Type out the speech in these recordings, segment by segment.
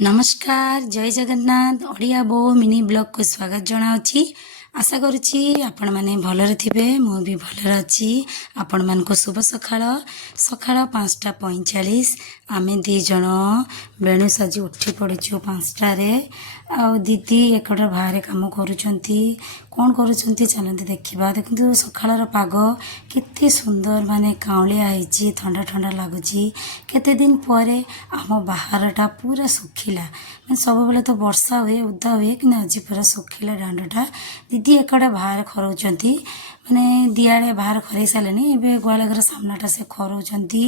नमस्कार जय जगन्नाथ ओडिया बो मिनी ब्लॉग को स्वागत जनावछि। आशा करुछि आपण माने भलरे थिबे मु भी भलरे अछि। आपण मान को शुभ सखाळ सखाळ 5:45 आमे दी जण बेणु साजी उठी पड़िछु 5टा रे। आ दीदी एकड़ बाहर काम करूछंती कौन करूछंती चलंती देखिबा। देखंतु सखाळर पाग केते सुंदर माने काउलिया आइछि ठंडा ठंडा लागुछि। केते दिन परे आम बाहरटा पूरा सुखिला मैं सब बेले तो वर्षा हुए उदा हुए कि आज पूरा सुखिला दांडटा। दीदी एकड़ा बाहर खरौचंती माने दियाड़े बाहर खरई सारे ए गुआल घर सामनाटा से खरौचंती।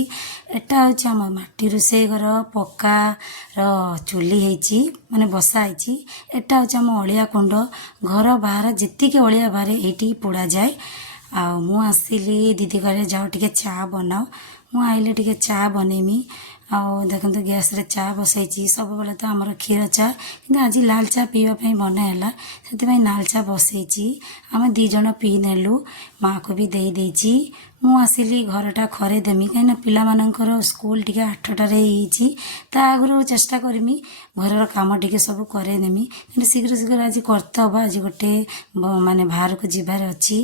एटा होछि आम माटी रोषे घर पक्का चुली होइछि माने बसा होइछि। एटा होछि आम अलिया कुंड घर बाहर जेतिके अलिया बाहर एठी पोड़ा जाए। आ मु आसिली दीदी घरे जाओ टिके चा बनाओ मु आइले टिके चा बनेमी। आउ देखते गैस रे चा बसई सब बेले तो आमर क्षीर चा कि आज लाल चा पीवाई मन है से लाल चा बसई आम दी जन पी नेलु माँ को भी दे देची। मु आसिली घरटा खरे देमी कहीं पिला मानकर स्कूल टिके 8टारे ता आगु चेष्टा करमी घर काम टिके सब करे देमी शीघ्र शीघ्र आज करते हम। आज गोटे माने बाहर को जीवार अच्छी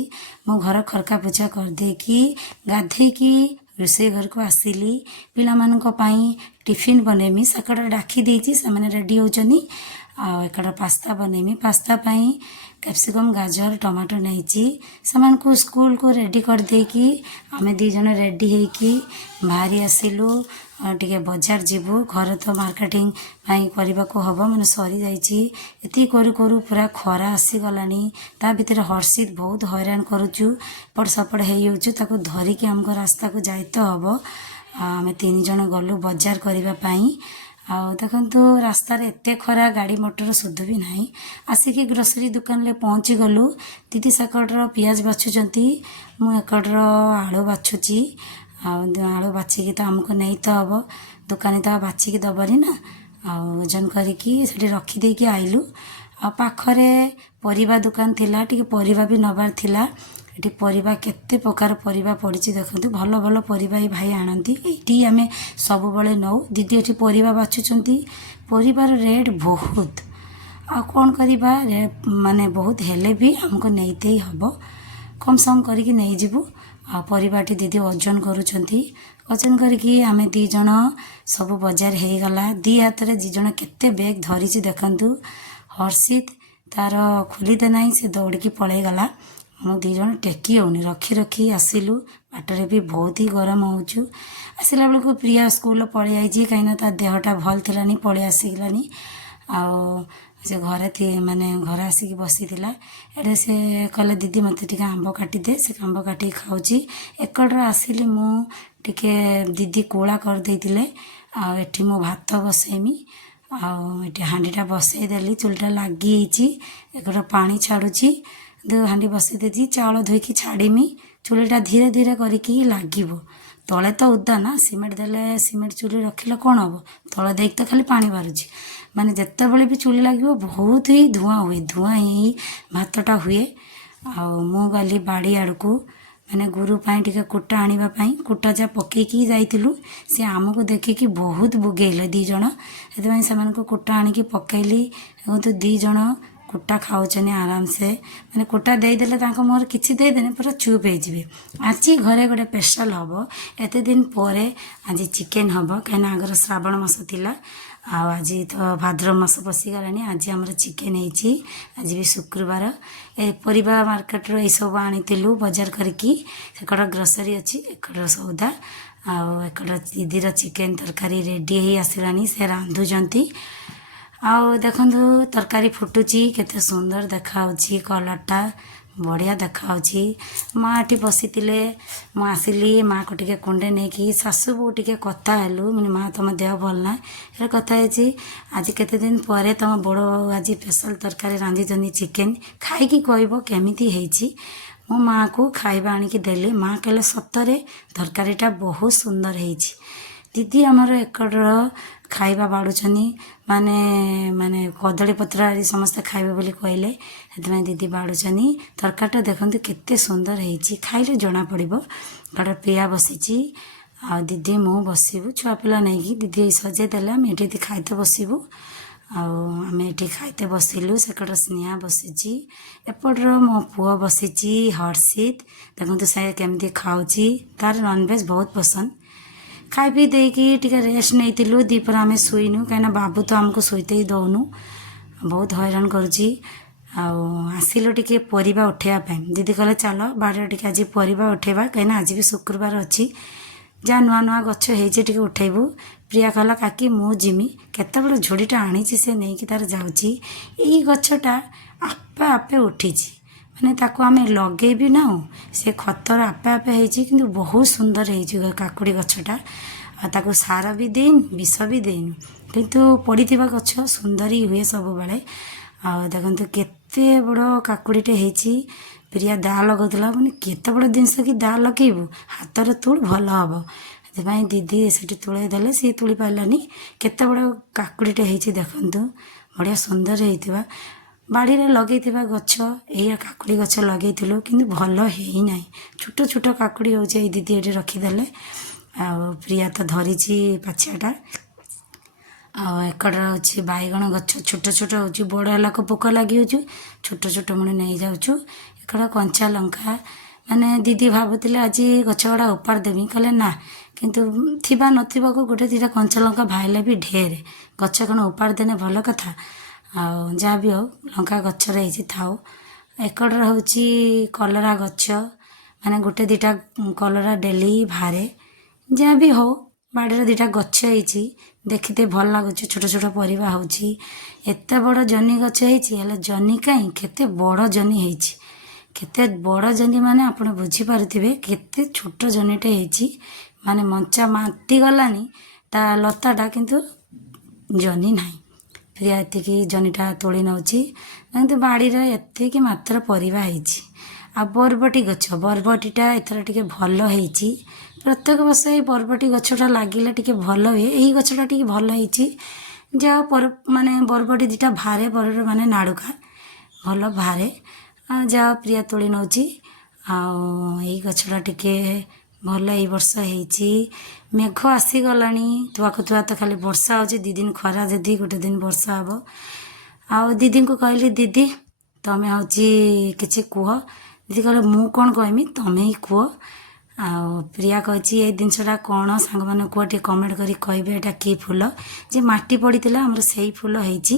मो घर खरका पूजा करदेकी गाधेकी रोषे घर को आसिली पिला मानक पाई टिफिन बनेमी सकाळ डाकी देची से माने रेडी होचनी। आ एकड़ पास्ता बनेमी पास्ता पाई कैप्सिकम गाजर टमाटो नहीं सामान को स्कूल को रेडी कर देकी आमे दी जन रेडी होइकी बाहरी आसिलु। टिके बाजार जीवु घर तो मार्केटिंग पाई करबा को हबो माने सरी जाईची एती करू करू पूरा खरा आसी गलानी। ता भीतर हर्षित बहुत हैरान करूचु पड़ सपड़ हे होचु ताको धरिकी हमको रास्ता को जाइतो हबो। आमे 3 जन गलु बाजार करबा पाई। आ देखंतु रास्ता रे एते खरा गाड़ी मोटर सुध भी नाही। आसिकी ग्रोसरी दुकान ले पहुँची गलु दीदी सकडर पियाज बाछुचंती मु एकडर आलू बाछुची। आलू बाछिकी तो हमको नहीं तो हम दुकानी तो बाछिकी दबनी ना ओजन करके रखी देकी आइलु। आ पाखरे परिबा दुकान थिला टिके परिबा भी नबार थिला एटी परिबा केते प्रकार परिबा पड़िछि देखंतु भल भल परिबा ही भाई आनंती एटी आमे सब बळे नौ। दीदी एटी परिबा बाछुचंती परिबार रेट बहुत आ कोन करिबा माने बहुत हेले भी हमको नैते ही हबो कम सम करके नहीं जीवु। आ परिबाटी दीदी ओजन करूछंती ओजन करके आमे 2 जन सब बाजार हे गला दी हाथ रे 2 जन केते बैग धरिछि देखंतु। हर्षित तार खोली दे नाही से दौड़ की पळै गला हम 2 जन टेकी होनी रखी रखी आसिलु। बाटरे भी बहुत ही गरम होउछु आसिला बेलको प्रिया स्कूल पळै आइछि कहिना ता देहटा भल थिलानी पळै आसिगलानी। आ से घरे थी माने घर आसिक बसी थिला एडे से कहले दीदी मते टिके आंब काटी दे से आंब काटी खाउची। एकड़ आसिली मु टिके दीदी कोला कर देथिले आ एठी मो भात बसेमी आ एठी हांडीटा बसई देली चुलटा लागी हिची एकड़ पानी छाडुची दो हांडी बसई देजी चावल धोइकी छाड़ीमी चुलीटा धीरे धीरे करिकी लागिबो तले तो उदा ना सीमेंट देले सीमेंट चुली रखिले कौन हम तले देख तो खाली पानी बारुची माने जिते बड़े भी चुली लगे बहुत ही धुआं हुए धुआं ही भातटा हुए। आ मु गली बाड़ी आड़ को मैंने गुरु पाई टिके कुटा आनिबा पाई कुटा जा पकेकी जाइतिलु से आमको देखिकी बहुत बुगेले 2 जन एते से मानको कुटा आनिकी पकेली तो 2 जन कुटा खाऊचनी आराम से माने कुटा दे देले तांको मोर किछि दे देने पूरा चुप हो जिवे। आज घरे गोटे स्पेशल हबो एते दिन परे आज चिकेन हबो कहिना आगर श्रावण मास थिला आज तो भाद्र मास पशिगलानी आज आमर चिकेन होइछि। आज भी शुक्रवार ए परिबा मार्केट रो ए सब आनितिलु बाजार करकी एकड़ ग्रोसरी अछि एकड़ सौदा आ एकड़ दीदीर चिकेन तरकारी रेडी हे आसिलानी से रांधुजंती। आउ देखंतु तरकारी फुटुची केते सुंदर देखाउची कलरटा बढ़िया देखाउची। माँ टी बसीतिले मु आसिली माँ को टिके कुंडे नहीं कि सासु बो टिके कथा हेलु माने माँ तुम देह भल ना ए कथा हेची आज केते दिन परे तुम बड़ो आज स्पेशल तरकारी रांधी जनी चिकेन खाई की कहबो केमिति हेची। मो माँ को खाइबा आनी की देली माँ कहले सतरे तरकारीटा बहुत सुंदर हेची। दीदी आमर एकड़ खाइबा बाड़ुचनी माने माने कदली पत्र समस्त खाइबे बोली कहले से दीदी बाड़ुचनी तरकारीटा देखंतु केते सुंदर हेची खाइले जना पड़िबो। कड़ पिया बसीची ଆଉ ଦିଦି ମୁଁ ବସିବୁ ଛୁଆ ପିଲା ନେଇକି ଦିଦି ଏଇ ସଜେଇ ଦେଲେ ଆମେ ଏଠି ଖାଇତେ ବସିବୁ। ଆଉ ଆମେ ଏଠି ଖାଇତେ ବସିଲୁ। ସେକଡ଼ର ସ୍ନେହା ବସିଛି, ଏପଟର ମୋ ପୁଅ ବସିଛି ହର୍ଷିତ। ଦେଖନ୍ତୁ ସେ କେମିତି ଖାଉଛି, ତାର ନନଭେଜ୍ ବହୁତ ପସନ୍ଦ। ଖାଇ ପିଇ ଦେଇକି ଟିକେ ରେଷ୍ଟ ନେଇଥିଲୁ। ଦ୍ୱିପହରେ ଆମେ ଶୋଇନୁ କାହିଁକିନା ବାବୁ ତ ଆମକୁ ଶୋଇତେ ହିଁ ଦେଉନୁ, ବହୁତ ହଇରାଣ କରୁଛି। ଆଉ ଆସିଲୁ ଟିକେ ପରିବା ଉଠେଇବା ପାଇଁ। ଦିଦି କହିଲେ ଚାଲ ବାଡ଼ିରେ ଟିକେ ଆଜି ପରିବା ଉଠେଇବା, କାହିଁକିନା ଆଜି ବି ଶୁକ୍ରବାର ଅଛି। ଯାହା ନୂଆ ନୂଆ ଗଛ ହେଇଛି ଟିକେ ଉଠେଇବୁ। ପ୍ରିୟା କହିଲା କାକି ମୁଁ ଯିମି, କେତେବେଳେ ଝୋଡ଼ିଟା ଆଣିଛି ସେ ନେଇକି ତାର ଯାଉଛି। ଏଇ ଗଛଟା ଆପେ ଆପେ ଉଠିଛି, ମାନେ ତାକୁ ଆମେ ଲଗେଇବି ନାହୁଁ, ସେ ଖତର ଆପେ ଆପେ ହେଇଛି, କିନ୍ତୁ ବହୁତ ସୁନ୍ଦର ହେଇଛି କାକୁଡ଼ି ଗଛଟା। ଆଉ ତାକୁ ସାର ବି ଦେଇନୁ, ବିଷ ବି ଦେଇନୁ, କିନ୍ତୁ ପଡ଼ିଥିବା ଗଛ ସୁନ୍ଦର ହିଁ ହୁଏ ସବୁବେଳେ। ଆଉ ଦେଖନ୍ତୁ କେତେ ବଡ଼ କାକୁଡ଼ିଟେ ହେଇଛି। ପ୍ରିୟା ଦା ଲଗାଉଥିଲା, ମାନେ କେତେ ବଡ଼ ଜିନିଷ କି ଦା ଲଗେଇବୁ, ହାତରେ ତୁଳ ଭଲ ହେବ। ସେଥିପାଇଁ ଦିଦି ସେଠି ତୁଳେଇ ଦେଲେ, ସିଏ ତୁଳି ପାରିଲାନି। କେତେ ବଡ଼ କାକୁଡ଼ିଟେ ହେଇଛି ଦେଖନ୍ତୁ, ବଢ଼ିଆ ସୁନ୍ଦର ହେଇଥିବା। ବାଡ଼ିରେ ଲଗେଇଥିବା ଗଛ ଏଇଆ କାକୁଡ଼ି ଗଛ ଲଗେଇଥିଲୁ, କିନ୍ତୁ ଭଲ ହେଇନାହିଁ। ଛୋଟ ଛୋଟ କାକୁଡ଼ି ହେଉଛି, ଏଇ ଦିଦି ଏଠି ରଖିଦେଲେ। ଆଉ ପ୍ରିୟା ତ ଧରିଛି ପାଛିଆଟା। ଆଉ ଏକଡ଼ରେ ହେଉଛି ବାଇଗଣ ଗଛ, ଛୋଟ ଛୋଟ ହେଉଛି, ବଡ଼ ହେଲାକୁ ପୋକ ଲାଗିଯାଉଛି, ଛୋଟ ଛୋଟ ମୁଣି ନେଇଯାଉଛୁ। ଏକଡ଼ କଞ୍ଚା ଲଙ୍କା, ମାନେ ଦିଦି ଭାବୁଥିଲେ ଆଜି ଗଛ ଗୁଡ଼ା ଉପାଡ଼ି ଦେବି, କହିଲେ ନା, କିନ୍ତୁ ଥିବା ନଥିବାକୁ ଗୋଟେ ଦୁଇଟା କଞ୍ଚା ଲଙ୍କା ଭାଇଲେ ବି ଢେର, ଗଛ କ'ଣ ଉପାଡ଼ି ଦେଲେ ଭଲ କଥା। ଆଉ ଯାହା ବି ହଉ ଲଙ୍କା ଗଛରେ ହେଇଛି ଥାଉ। ଏକଡ଼ରେ ହେଉଛି କଲରା ଗଛ, ମାନେ ଗୋଟେ ଦୁଇଟା କଲରା ଡେଲି ବାହାରେ। ଯାହା ବି ହଉ ବାଡ଼ିରେ ଦୁଇଟା ଗଛ ହେଇଛି, ଦେଖିତେ ଭଲ ଲାଗୁଛି, ଛୋଟ ଛୋଟ ପରିବା ହେଉଛି। ଏତେ ବଡ଼ ଜହ୍ନି ଗଛ ହେଇଛି, ହେଲେ ଜହ୍ନି କାହିଁ କେତେ ବଡ଼ ଜହ୍ନି ହେଇଛି। କେତେ ବଡ଼ ଜହ୍ନି ମାନେ ଆପଣ ବୁଝିପାରୁଥିବେ, କେତେ ଛୋଟ ଜହ୍ନିଟେ ହେଇଛି, ମାନେ ମଞ୍ଚା ମାଟି ଗଲାନି ତା ଲତାଟା, କିନ୍ତୁ ଜହ୍ନି ନାହିଁ। ପ୍ରିୟା ଏତିକି ଜହ୍ନିଟା ତୋଳି ନେଉଛି, କିନ୍ତୁ ବାଡ଼ିରେ ଏତିକି ମାତ୍ର ପରିବା ହେଇଛି। ଆଉ ବରବଟି ଗଛ, ବରବଟିଟା ଏଥର ଟିକେ ଭଲ ହେଇଛି। ପ୍ରତ୍ୟେକ ବର୍ଷ ଏଇ ବରବଟି ଗଛଟା ଲାଗିଲେ ଟିକେ ଭଲ ହୁଏ, ଏଇ ଗଛଟା ଟିକେ ଭଲ ହେଇଛି। ଯାହା ମାନେ ବରବଟି ଦୁଇଟା ଭାରେ ମାନେ ନାଡ଼ୁକା ଭଲ ଭାରେ। ଯାହା ପ୍ରିୟା ତୋଳି ନେଉଛି। ଆଉ ଏଇ ଗଛଟା ଟିକେ ଭଲ ଏଇ ବର୍ଷ ହେଇଛି। ମେଘ ଆସିଗଲାଣି, ତୁଆକୁ ତୁଆ ତ ଖାଲି ବର୍ଷା ହେଉଛି, 2 ଦିନ ଖରା ଯଦି ଗୋଟେ ଦିନ ବର୍ଷା ହେବ। ଆଉ ଦିଦିଙ୍କୁ କହିଲି ଦିଦି ତମେ ହେଉଛି କିଛି କୁହ। ଦିଦି କହିଲେ ମୁଁ କ'ଣ କହିମି, ତମେ ହିଁ କୁହ। ଆଉ ପ୍ରିୟା କହିଛି ଏଇ ଜିନିଷଟା କ'ଣ, ସାଙ୍ଗମାନେ କୁହ ଟିକେ କମେଣ୍ଟ କରି କହିବେ, ଏଇଟା କି ଫୁଲ, ଯେ ମାଟି ପଡ଼ିଥିଲା ଆମର ସେଇ ଫୁଲ ହେଇଛି।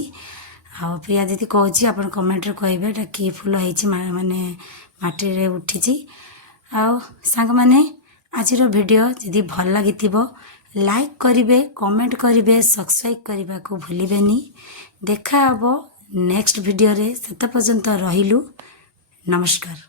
ଆଉ ପ୍ରିୟା ଦିଦି କହୁଛି ଆପଣ କମେଣ୍ଟରେ କହିବେ ଏଇଟା କି ଫୁଲ ହେଇଛି, ମାନେ ମାଟିରେ ଉଠିଛି। ଆଉ ସାଙ୍ଗମାନେ ଆଜିର ଭିଡ଼ିଓ ଯଦି ଭଲ ଲାଗିଥିବ ଲାଇକ୍ କରିବେ, କମେଣ୍ଟ କରିବେ, ସବସ୍କ୍ରାଇବ୍ କରିବାକୁ ଭୁଲିବେନି। ଦେଖା ହେବ ନେକ୍ସଟ ଭିଡ଼ିଓରେ। ସେତେ ପର୍ଯ୍ୟନ୍ତ ରହିଲୁ, ନମସ୍କାର।